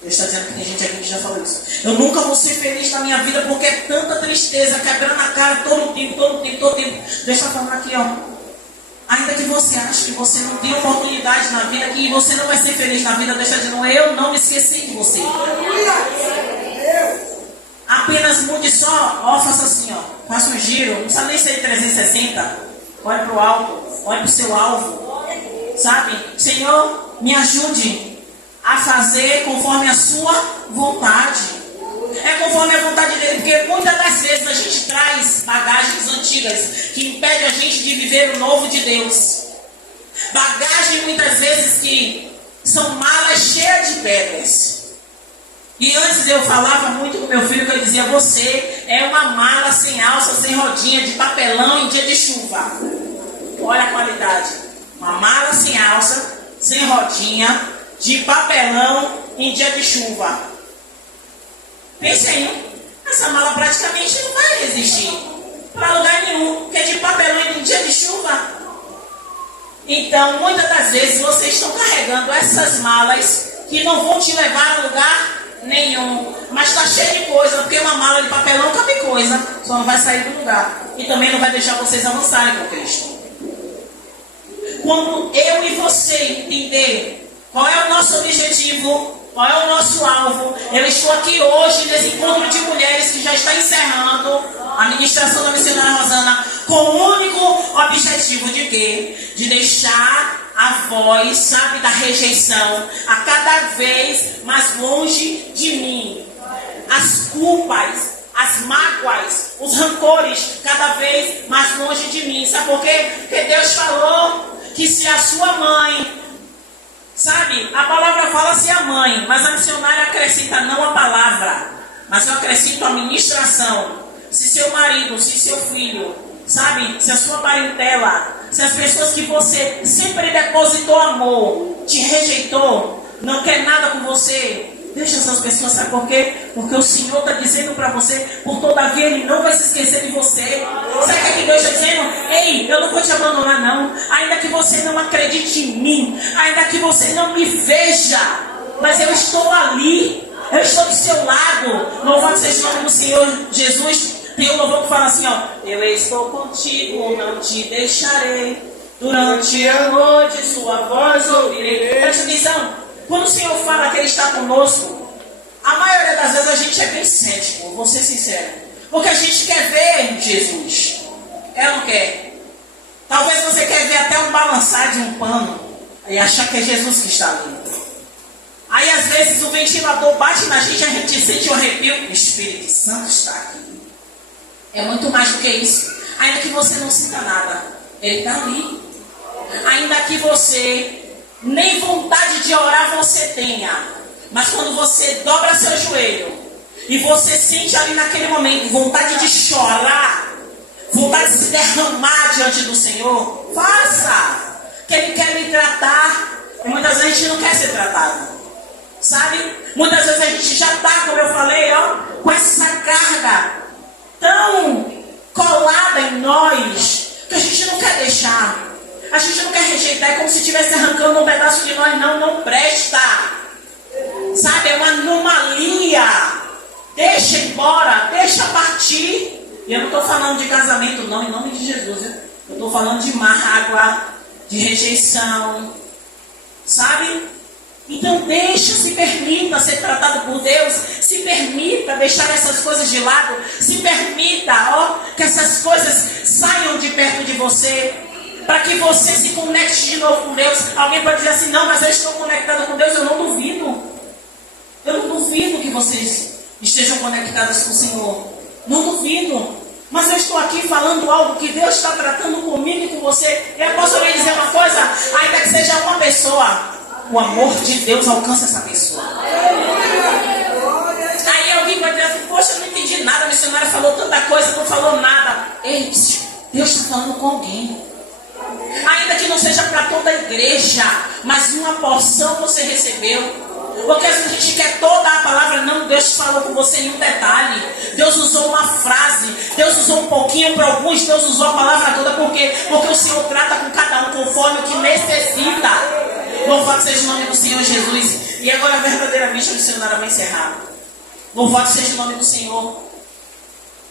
Deus está dizendo que tem gente aqui que já falou isso. Eu nunca vou ser feliz na minha vida porque é tanta tristeza, quebrando a cara todo o tempo. Deus está falando aqui, ainda que você ache que você não tem oportunidade na vida, que você não vai ser feliz na vida, Deus está dizendo: eu não me esqueci de você. Apenas mude só, faça assim, faça um giro, não precisa nem ser 360, Olhe para o alto, olhe para o seu alvo. Sabe? Senhor, me ajude a fazer conforme a sua vontade. É conforme a vontade dele, porque muitas das vezes a gente traz bagagens antigas que impedem a gente de viver o novo de Deus. Bagagem muitas vezes que são malas cheias de pedras. E antes eu falava muito com meu filho que eu dizia: você é uma mala sem alça, sem rodinha, de papelão em dia de chuva. Olha a qualidade. Uma mala sem alça, sem rodinha, de papelão em dia de chuva. Pense aí, essa mala praticamente não vai resistir para lugar nenhum, porque é de papelão em dia de chuva. Então, muitas das vezes vocês estão carregando essas malas que não vão te levar a lugar nenhum, mas está cheio de coisa, porque uma mala de papelão cabe coisa, só não vai sair do lugar e também não vai deixar vocês avançarem com Cristo. Quando eu e você entender qual é o nosso objetivo, qual é o nosso alvo, eu estou aqui hoje nesse encontro de mulheres que já está encerrando a ministração da missionária Rosana com o único objetivo de quê? De deixar a voz, sabe, da rejeição a cada vez mais longe de mim. As culpas, as mágoas, os rancores cada vez mais longe de mim. Sabe por quê? Porque Deus falou que se a sua mãe, sabe, a palavra fala-se a mãe, mas a missionária acrescenta não a palavra, mas eu acrescento a ministração. Se seu marido, se seu filho, sabe, se a sua parentela, se as pessoas que você sempre depositou amor, te rejeitou, não quer nada com você, deixa essas pessoas, sabe por quê? Porque o Senhor está dizendo para você, por todavia Ele não vai se esquecer de você. Sabe o que Deus está dizendo? Ei, eu não vou te abandonar não, ainda que você não acredite em mim, ainda que você não me veja, mas eu estou ali, eu estou do seu lado. Louvado seja o nome do Senhor Jesus. Tem um louvor que fala assim, ó: eu estou contigo, não te deixarei, durante a noite sua voz ouvirei. Presta atenção, quando o Senhor fala que Ele está conosco, a maioria das vezes a gente é bem cético, vou ser sincero, porque a gente quer ver Jesus. Ela não quer. Talvez você quer ver até um balançar de um pano e achar que é Jesus que está ali. Aí às vezes o ventilador bate na gente e a gente sente o arrepio. O Espírito Santo está aqui. É muito mais do que isso. Ainda que você não sinta nada, Ele está ali. Ainda que você nem vontade de orar você tenha, mas quando você dobra seu joelho e você sente ali naquele momento vontade de chorar, vontade de se derramar diante do Senhor, faça, que Ele quer me tratar. E muitas vezes a gente não quer ser tratado, sabe? Muitas vezes a gente já está, como eu falei, ó, com essa carga tão colada em nós que a gente não quer deixar, a gente não quer rejeitar. É como se estivesse arrancando um pedaço de nós. Não presta, sabe? É uma anomalia. Deixa embora, deixa partir. E eu não estou falando de casamento não, em nome de Jesus, eu estou falando de mágoa, de rejeição, sabe? Então deixa, se permita ser tratado por Deus, se permita deixar essas coisas de lado, se permita, ó, que essas coisas saiam de perto de você, para que você se conecte de novo com Deus. Alguém pode dizer assim: não, mas eu estou conectado com Deus. Eu não duvido que vocês estejam conectados com o Senhor, não duvido, mas eu estou aqui falando algo que Deus está tratando comigo e com você. E eu posso lhe dizer uma coisa, ainda que seja uma pessoa, o amor de Deus alcança essa pessoa. Aí alguém vai dizer assim: poxa, eu não entendi nada, a missionária falou tanta coisa, não falou nada. Ei, Deus está falando com alguém. Ainda que não seja para toda a igreja, mas uma porção você recebeu. Porque às vezes a gente quer toda a palavra. Não, Deus falou com você em um detalhe. Deus usou uma frase, Deus usou um pouquinho para alguns, Deus usou a palavra toda. Por quê? Porque o Senhor trata com cada um conforme o que necessita. Louvado seja o nome do Senhor Jesus. E agora verdadeiramente a missionária vai encerrar. Louvado seja o nome do Senhor.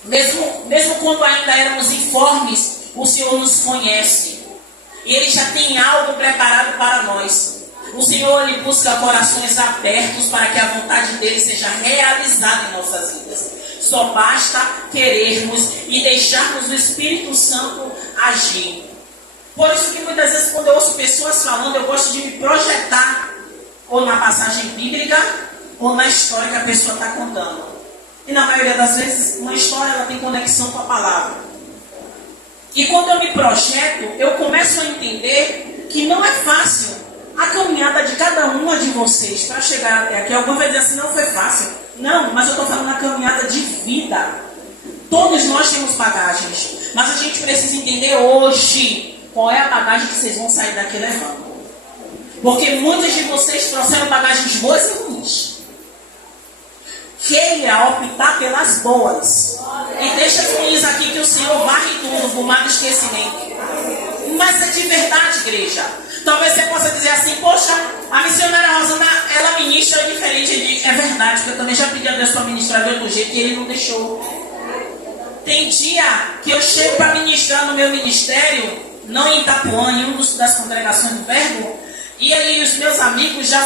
Mesmo quando ainda éramos informes, o Senhor nos conhece. E Ele já tem algo preparado para nós. O Senhor, Ele busca corações abertos para que a vontade dEle seja realizada em nossas vidas. Só basta querermos e deixarmos o Espírito Santo agir. Por isso que muitas vezes quando eu ouço pessoas falando, eu gosto de me projetar ou na passagem bíblica ou na história que a pessoa está contando. E na maioria das vezes, uma história ela tem conexão com a palavra. E quando eu me projeto, eu começo a entender que não é fácil a caminhada de cada uma de vocês para chegar até aqui. Alguém vai dizer assim, não foi fácil. Não, mas eu estou falando na caminhada de vida. Todos nós temos bagagens, mas a gente precisa entender hoje qual é a bagagem que vocês vão sair daqui levando. Porque muitos de vocês trouxeram bagagens boas e ruins. Queira optar pelas boas. E deixa as ruins aqui que o Senhor varre tudo, por mal esquecimento. Mas é de verdade, igreja. Talvez você possa dizer assim, poxa, a missionária Rosana, ela ministra diferente. É verdade, porque eu também já pedi a Deus para ministrar de outro jeito e Ele não deixou. Tem dia que eu chego para ministrar no meu ministério, não em Itapuã, em das congregações do Verbo, e aí os meus amigos já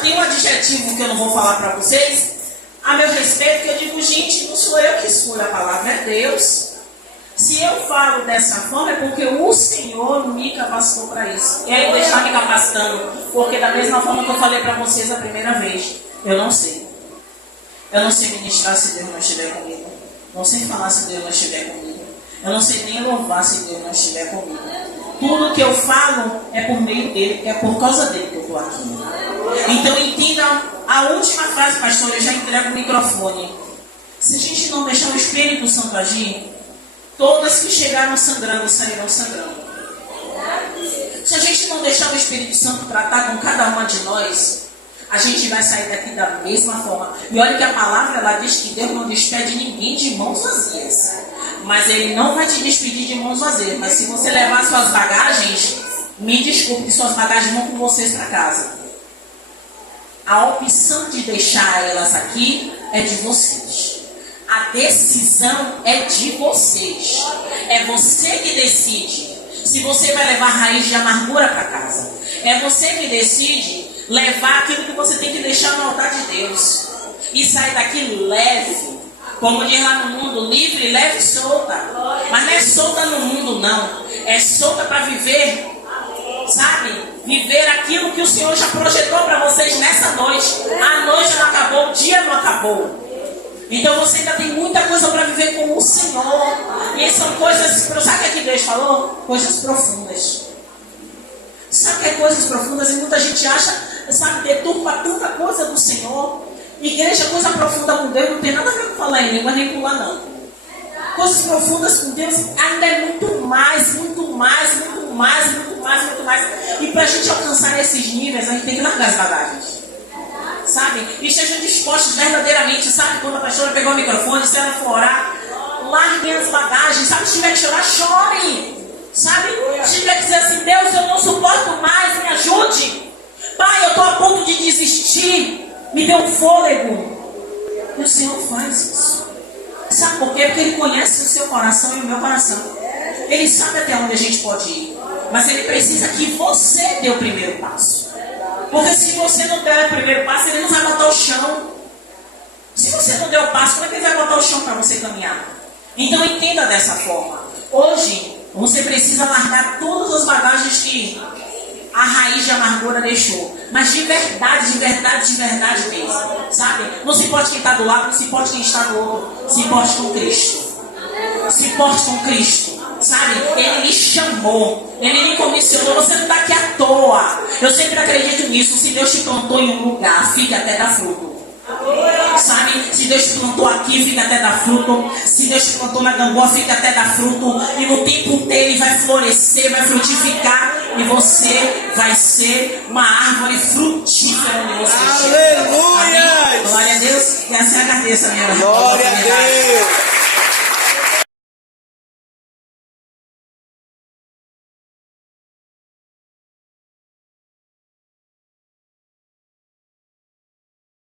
tem um adjetivo que eu não vou falar para vocês, a meu respeito, que eu digo, gente, não sou eu que escolho a palavra, é Deus. Se eu falo dessa forma é porque o Senhor me capacitou para isso. E Ele está me capacitando, porque da mesma forma que eu falei para vocês a primeira vez, eu não sei. Eu não sei ministrar se Deus não estiver comigo. Não sei falar se Deus não estiver comigo. Eu não sei nem louvar se Deus não estiver comigo. Tudo que eu falo é por meio dele, é por causa dele que eu estou aqui. Então entenda a última frase, pastor, eu já entrego o microfone. Se a gente não deixar o Espírito Santo agir, todas que chegaram sangrando sairão sangrando. Se a gente não deixar o Espírito Santo tratar com cada uma de nós, a gente vai sair daqui da mesma forma. E olha que a palavra ela diz que Deus não despede ninguém de mãos vazias. Mas Ele não vai te despedir de mãos vazias. Mas se você levar suas bagagens, me desculpe, suas bagagens vão com vocês para casa. A opção de deixar elas aqui é de vocês. A decisão é de vocês. É você que decide se você vai levar raiz de amargura para casa. É você que decide levar aquilo que você tem que deixar no altar de Deus. E sair daqui leve. Como diz lá no mundo, livre, leve e solta. Mas não é solta no mundo, não. É solta para viver, sabe? Viver aquilo que o Senhor já projetou para vocês nessa noite. A noite não acabou, o dia não acabou. Então você ainda tem muita coisa para viver com o Senhor. E são coisas, sabe o que Deus falou? Coisas profundas. Sabe o que é coisas profundas? E muita gente acha, sabe, deturpa tanta coisa do Senhor. Igreja, coisa profunda com Deus não tem nada a ver com falar em língua nem pular, não. Coisas profundas com Deus ainda é muito mais, muito mais, muito mais, muito mais, muito mais. E para a gente alcançar esses níveis, a gente tem que largar as bagagens. Sabe? E estejam dispostos verdadeiramente, sabe? Quando a pastora pegou o microfone, se ela for orar, larguem as bagagens, sabe? Se tiver que chorar, chore. Sabe? Se tiver que dizer assim, Deus, eu não suporto mais, me ajude. Pai, eu estou a ponto de desistir. Me dê um fôlego. E o Senhor faz isso. Sabe por quê? Porque Ele conhece o seu coração e o meu coração. Ele sabe até onde a gente pode ir. Mas Ele precisa que você dê o primeiro passo. Porque se você não der o primeiro passo, Ele não vai botar o chão. Se você não der o passo, como é que Ele vai botar o chão para você caminhar? Então entenda dessa forma. Hoje, você precisa largar todas as bagagens que a raiz de amargura deixou. Mas de verdade, de verdade, de verdade mesmo. Sabe? Não se importe quem está do lado, não se importe quem está do outro. Se importe com Cristo. Se importe com Cristo. Sabe? Ele lhe chamou. Ele lhe comissionou. Você não está aqui à toa. Eu sempre acredito nisso. Se Deus te plantou em um lugar, fique até dar fruto. Sabe? Se Deus te plantou aqui, fica até dar fruto. Se Deus te plantou na Gamboa, fica até dar fruto. E no tempo dele vai florescer, vai frutificar. E você vai ser uma árvore frutífera no nosso Aleluia! Glória a Deus. E assim agradeça, minha irmã. Glória a Deus!